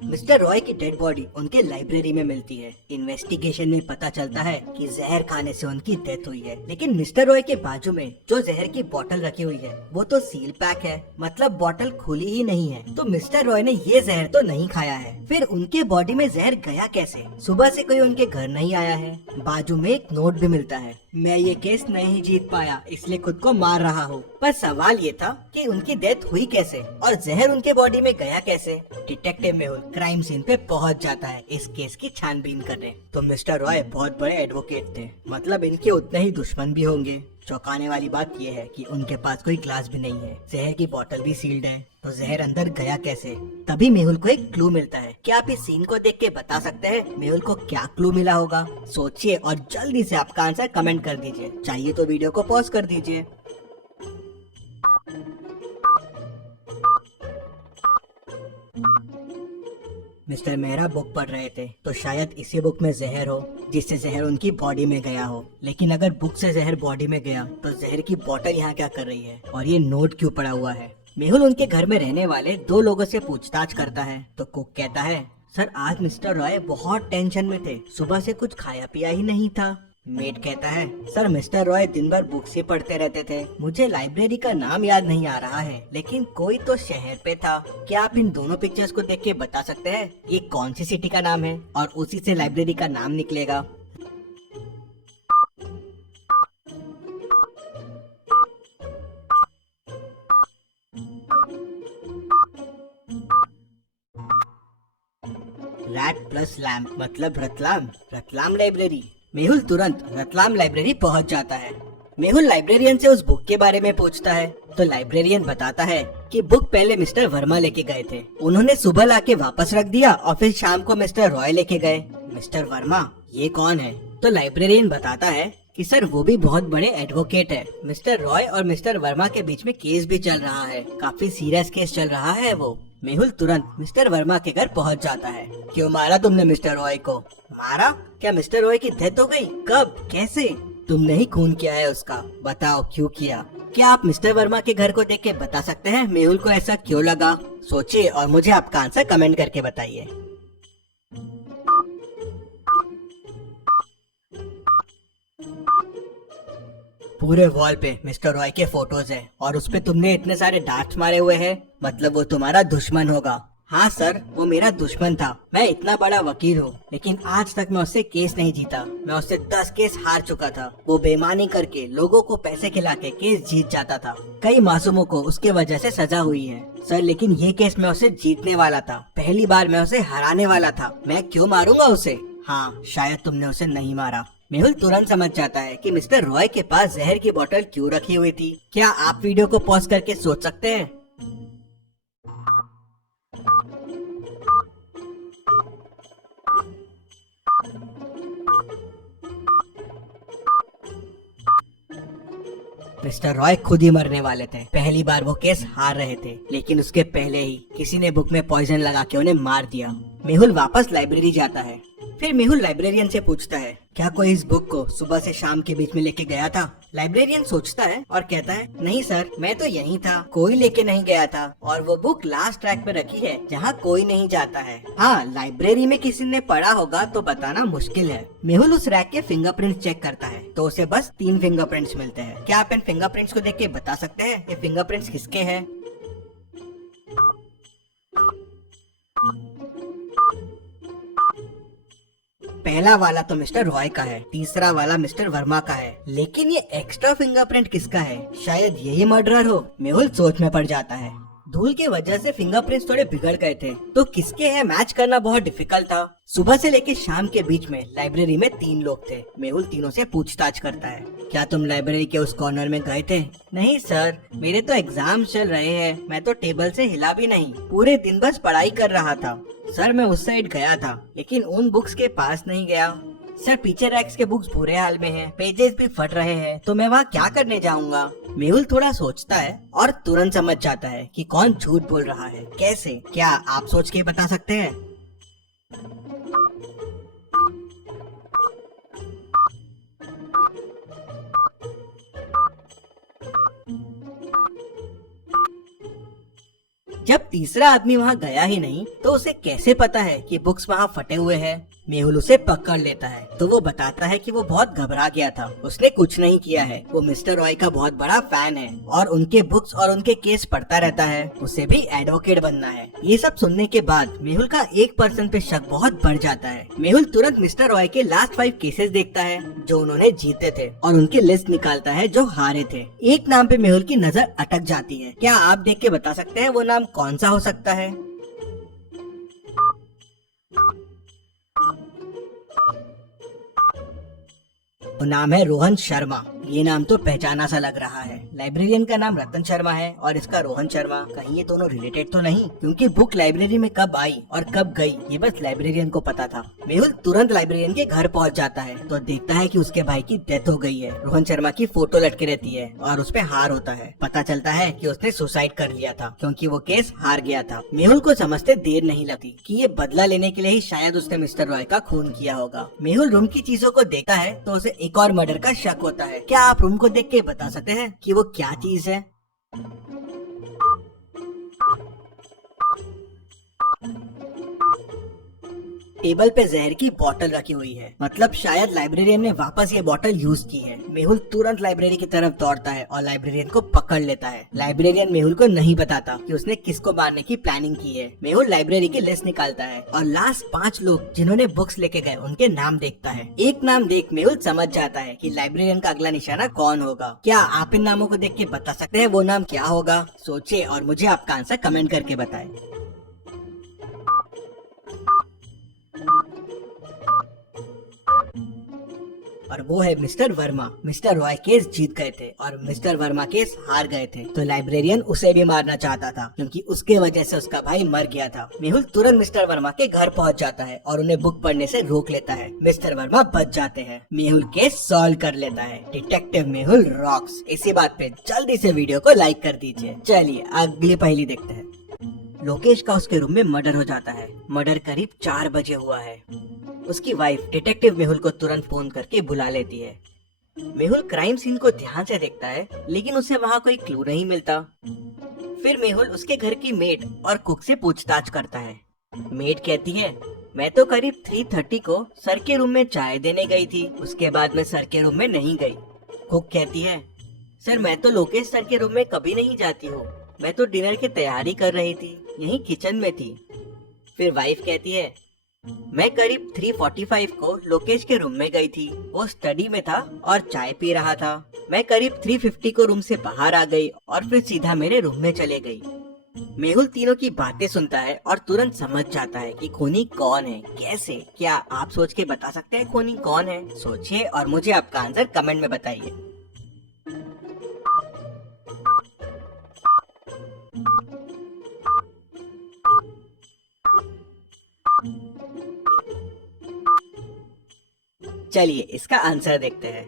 Mister Roy की dead body उनके library में मिलती है। इन्वेस्टिगेशन में पता चलता है कि जहर खाने से उनकी डेथ हुई है, लेकिन मिस्टर रॉय के बाजू में जो जहर की बोतल रखी हुई है वो तो सील पैक है, मतलब बोतल खुली ही नहीं है। तो मिस्टर रॉय ने ये जहर तो नहीं खाया है। फिर उनके बॉडी में जहर गया कैसे? सुबह से कोई उनके घर नहीं आया है। बाजू में एक नोट भी मिलता है, मैं ये केस नहीं जीत पाया इसलिए खुद को मार रहा हूँ। पर सवाल ये था कि उनकी डेथ हुई कैसे और जहर उनके बॉडी में गया कैसे? डिटेक्टिव मेहुल क्राइम सीन पे पहुंच जाता है इस केस की छानबीन करने। तो मिस्टर रॉय बहुत बड़े एडवोकेट थे, मतलब इनके उतने ही दुश्मन भी होंगे। चौंकाने वाली बात यह है कि उनके पास कोई ग्लास भी नहीं है, जहर की बोतल भी सील्ड है। तो जहर अंदर गया कैसे? तभी मेहुल को एक क्लू मिलता है। क्या आप इस सीन को देख के बता सकते हैं मेहुल को क्या क्लू मिला होगा? सोचिए और जल्दी से आपका आंसर कमेंट कर दीजिए। चाहिए तो वीडियो को पॉज कर दीजिए। मिस्टर मेहरा बुक पढ़ रहे थे, तो शायद इसी बुक में जहर हो जिससे जहर उनकी बॉडी में गया हो। लेकिन अगर बुक से जहर बॉडी में गया तो जहर की बोतल यहाँ क्या कर रही है और ये नोट क्यों पड़ा हुआ है? मेहुल उनके घर में रहने वाले 2 लोगों से पूछताछ करता है तो कुक कहता है, सर आज मिस्टर रॉय बहुत टेंशन में थे, सुबह से कुछ खाया पिया ही नहीं था। मेट कहता है, सर मिस्टर रॉय दिन भर बुक्स ही पढ़ते रहते थे, मुझे लाइब्रेरी का नाम याद नहीं आ रहा है, लेकिन कोई तो शहर पे था। क्या आप इन दोनों पिक्चर्स को देख के बता सकते हैं ये कौन सी सिटी का नाम है? और उसी से लाइब्रेरी का नाम निकलेगा। रैट प्लस लैम्प मतलब रतलाम। रतलाम लाइब्रेरी। मेहुल तुरंत रतलाम लाइब्रेरी पहुंच जाता है। मेहुल लाइब्रेरियन से उस बुक के बारे में पूछता है तो लाइब्रेरियन बताता है कि बुक पहले मिस्टर वर्मा लेके गए थे, उन्होंने सुबह लाके वापस रख दिया और फिर शाम को मिस्टर रॉय लेके गए। मिस्टर वर्मा ये कौन है? तो लाइब्रेरियन बताता है कि सर वो भी बहुत बड़े एडवोकेट है। मिस्टर रॉय और मिस्टर वर्मा के बीच में केस भी चल रहा है, काफी सीरियस केस चल रहा है वो। मेहुल तुरंत मिस्टर वर्मा के घर पहुंच जाता है। क्यों मारा तुमने मिस्टर रॉय को? मारा? क्या मिस्टर रॉय की डेथ हो गई? कब? कैसे? तुमने ही खून किया है उसका, बताओ क्यों किया? क्या आप मिस्टर वर्मा के घर को देख के बता सकते हैं मेहुल को ऐसा क्यों लगा? सोचिए और मुझे आपका आंसर कमेंट करके बताइए। पूरे वॉल पे मिस्टर रॉय के फोटोज हैं और उस पे तुमने इतने सारे डार्ट्स मारे हुए हैं, मतलब वो तुम्हारा दुश्मन होगा। हाँ सर, वो मेरा दुश्मन था। मैं इतना बड़ा वकील हूँ, लेकिन आज तक मैं उससे केस नहीं जीता। मैं उससे 10 केस हार चुका था। वो बेईमानी करके लोगों को पैसे खिला के केस जीत जाता था। कई मासूमों को उसके वजह से सजा हुई है सर, लेकिन ये केस मैं उसे जीतने वाला था। पहली बार मैं उसे हराने वाला था। मैं क्यों मारूंगा उसे? हाँ, शायद तुमने उसे नहीं मारा। मेहुल तुरंत समझ जाता है कि मिस्टर रॉय के पास जहर की बोतल क्यों रखी हुई थी। क्या आप वीडियो को पॉज करके सोच सकते हैं? मिस्टर रॉय खुद ही मरने वाले थे। पहली बार वो केस हार रहे थे, लेकिन उसके पहले ही किसी ने बुक में पॉइजन लगा के उन्हें मार दिया। मेहुल वापस लाइब्रेरी जाता है। फिर मेहुल लाइब्रेरियन से पूछता है, क्या कोई इस बुक को सुबह से शाम के बीच में लेके गया था? लाइब्रेरियन सोचता है और कहता है, नहीं सर, मैं तो यहीं था, कोई लेके नहीं गया था। और वो बुक लास्ट ट्रैक पे रखी है जहाँ कोई नहीं जाता है। हाँ, लाइब्रेरी में किसी ने पढ़ा होगा तो बताना मुश्किल है। मेहुल उस रैक के फिंगरप्रिंट्स चेक करता है तो उसे बस 3 फिंगरप्रिंट्स मिलते हैं। क्या आप इन फिंगरप्रिंट्स को देख के बता सकते हैं ये फिंगरप्रिंट्स किसके हैं? पहला वाला तो मिस्टर रॉय का है, तीसरा वाला मिस्टर वर्मा का है, लेकिन ये एक्स्ट्रा फिंगरप्रिंट किसका है? शायद यही मर्डरर हो। मेहुल सोच में पड़ जाता है। धूल के वजह से फिंगरप्रिंट्स थोड़े बिगड़ गए थे, तो किसके हैं मैच करना बहुत डिफिकल्ट था। सुबह से लेकर शाम के बीच में लाइब्रेरी में 3 लोग थे। मेहुल तीनों से पूछताछ करता है, क्या तुम लाइब्रेरी के उस कॉर्नर में गए थे? नहीं सर, मेरे तो एग्जाम चल रहे हैं, मैं तो टेबल से हिला भी नहीं, पूरे दिन बस पढ़ाई कर रहा था। सर मैं उस साइड गया था, लेकिन उन बुक्स के पास नहीं गया। सर पीछे रैक्स के बुक्स बुरे हाल में हैं, पेजेस भी फट रहे हैं, तो मैं वहाँ क्या करने जाऊँगा? मेहुल थोड़ा सोचता है और तुरंत समझ जाता है कि कौन झूठ बोल रहा है। कैसे? क्या आप सोच के बता सकते हैं? जब तीसरा आदमी वहाँ गया ही नहीं, तो तो उसे कैसे पता है कि बुक्स वहाँ फटे हुए हैं? मेहुल उसे पकड़ लेता है तो वो बताता है कि वो बहुत घबरा गया था, उसने कुछ नहीं किया है। वो मिस्टर रॉय का बहुत बड़ा फैन है और उनके बुक्स और उनके केस पढ़ता रहता है। उसे भी एडवोकेट बनना है। ये सब सुनने के बाद मेहुल का 1% पे शक बहुत बढ़ जाता है। मेहुल तुरंत मिस्टर रॉय के लास्ट 5 केसेस देखता है जो उन्होंने जीते थे और उनकी लिस्ट निकालता है जो हारे थे। एक नाम पे मेहुल की नजर अटक जाती है। क्या आप देख के बता सकते हैं वो नाम कौन सा हो सकता है? वो नाम है रोहन शर्मा। ये नाम तो पहचाना सा लग रहा है। लाइब्रेरियन का नाम रतन शर्मा है और इसका रोहन शर्मा। कहीं ये दोनों रिलेटेड तो नहीं? क्योंकि बुक लाइब्रेरी में कब आई और कब गई ये बस लाइब्रेरियन को पता था। मेहुल तुरंत लाइब्रेरियन के घर पहुंच जाता है तो देखता है कि उसके भाई की डेथ हो गई है। रोहन शर्मा की फोटो लटके रहती है और उस पे हार होता है। पता चलता है कि उसने सुसाइड कर लिया था क्योंकि वो केस हार गया था। मेहुल को समझते देर नहीं लगती कि ये बदला लेने के लिए ही शायद उसने मिस्टर रॉय का खून किया होगा। मेहुल रूम की चीजों को देखता है तो उसे एक और मर्डर का शक होता है। क्या आप रूम को देख के बता सकते हैं कि वो क्या चीज है? टेबल पे जहर की बोतल रखी हुई है, मतलब शायद लाइब्रेरियन ने वापस ये बोतल यूज की है। मेहुल तुरंत लाइब्रेरी की तरफ दौड़ता है और लाइब्रेरियन को पकड़ लेता है। लाइब्रेरियन मेहुल को नहीं बताता कि उसने किसको मारने की प्लानिंग की है। मेहुल लाइब्रेरी की लिस्ट निकालता है और लास्ट 5 लोग जिन्होंने बुक्स लेके गए उनके नाम देखता है। एक नाम देख मेहुल समझ जाता है कि लाइब्रेरियन का अगला निशाना कौन होगा। क्या आप इन नामों को देख के बता सकते हैं वो नाम क्या होगा? सोचिए और मुझे आपका आंसर कमेंट करके बताएं। और वो है mister Verma. Mister Roy case जीत गए थे और मिस्टर वर्मा केस हार गए थे, तो लाइब्रेरियन उसे भी मारना चाहता था क्योंकि उसके वजह से उसका भाई मर गया था। मेहुल तुरंत मिस्टर वर्मा के घर पहुंच जाता है और उन्हें बुक पढ़ने से रोक लेता है। मिस्टर वर्मा बच जाते हैं। मेहुल केस सॉल्व कर लेता है। Detective Mehul rocks. इसी बात पे जल्दी से वीडियो को लाइक कर दीजिए। चलिए अगली पहेली देखते हैं। लोकेश का उसके रूम में मर्डर हो जाता है। मर्डर करीब 4 बजे हुआ है। उसकी वाइफ डिटेक्टिव मेहुल को तुरंत फोन करके बुला लेती है। मेहुल क्राइम सीन को ध्यान से देखता है लेकिन उसे वहाँ कोई क्लू नहीं मिलता। फिर मेहुल उसके घर की मेड और कुक से पूछताछ करता है। मेड कहती है, मैं तो करीब 3:30 को सर के रूम में चाय देने गई थी, उसके बाद मैं सर के रूम में नहीं गई। कुक कहती है, सर मैं तो लोकेश सर के रूम में कभी नहीं जाती हूँ, मैं तो डिनर की तैयारी कर रही थी, यहीं किचन में थी। फिर वाइफ कहती है, मैं करीब 3:45 को लोकेश के रूम में गई थी, वो स्टडी में था और चाय पी रहा था। मैं करीब 3:50 को रूम से बाहर आ गई और फिर सीधा मेरे रूम में चले गई। मेहुल तीनों की बातें सुनता है और तुरंत समझ जाता है कि खूनी कौन है। कैसे? क्या आप सोच के बता सकते हैं खूनी कौन है? सोचिए और मुझे आपका आंसर कमेंट में बताइए। चलिए इसका आंसर देखते हैं।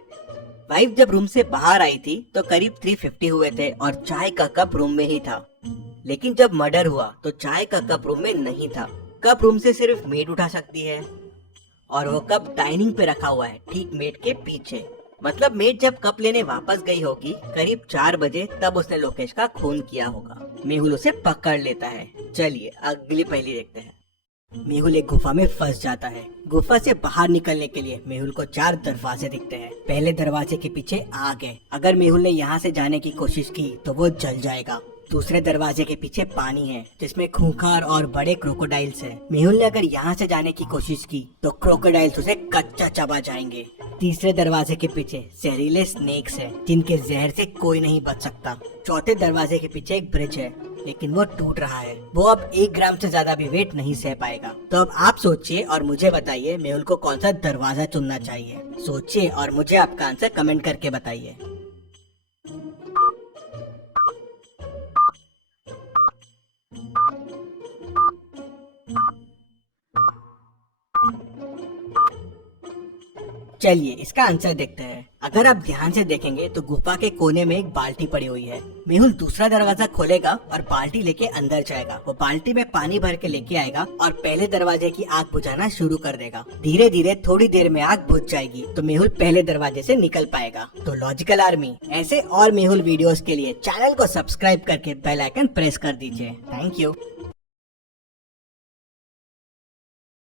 वाइफ जब रूम से बाहर आई थी तो करीब 3:50 हुए थे और चाय का कप रूम में ही था। लेकिन जब मर्डर हुआ तो चाय का कप रूम में नहीं था। कप रूम से सिर्फ मेड उठा सकती है और वो कप डाइनिंग पे रखा हुआ है, ठीक मेड के पीछे। मतलब मेड जब कप लेने वापस गई होगी करीब 4 बजे, तब उसने लोकेश का खून किया होगा। मेहुल उसे पकड़ लेता है। चलिए अगली पहेली देखते हैं। मेहुल एक गुफा में फंस जाता है। गुफा से बाहर निकलने के लिए मेहुल को 4 दरवाजे दिखते हैं। पहले दरवाजे के पीछे आग है, अगर मेहुल ने यहाँ से जाने की कोशिश की तो वो जल जाएगा। दूसरे दरवाजे के पीछे पानी है जिसमें खूंखार और बड़े क्रोकोडाइल्स हैं। मेहुल ने अगर यहाँ से जाने की कोशिश की तो क्रोकोडाइल्स उसे कच्चा चबा जाएंगे। तीसरे दरवाजे के पीछे जहरीले स्नेक्स हैं जिनके जहर से कोई नहीं बच सकता। चौथे दरवाजे के पीछे एक ब्रिज है लेकिन वो टूट रहा है, वो अब 1 ग्राम से ज्यादा भी वेट नहीं सह पाएगा। तो अब आप सोचिए और मुझे बताइए मेहुल को कौन सा दरवाजा चुनना चाहिए। सोचिए और मुझे आपका आंसर कमेंट करके बताइए। चलिए इसका आंसर देखते हैं। अगर आप ध्यान से देखेंगे तो गुफा के कोने में एक बाल्टी पड़ी हुई है। मेहुल दूसरा दरवाजा खोलेगा और बाल्टी लेके अंदर जाएगा। वो बाल्टी में पानी भर के लेके आएगा और पहले दरवाजे की आग बुझाना शुरू कर देगा। धीरे धीरे थोड़ी देर में आग बुझ जाएगी तो मेहुल पहले दरवाजे से निकल पाएगा। तो लॉजिकल आर्मी ऐसे और मेहुल वीडियोस के लिए चैनल को सब्सक्राइब करके बेल आइकन प्रेस कर दीजिए। Thank you.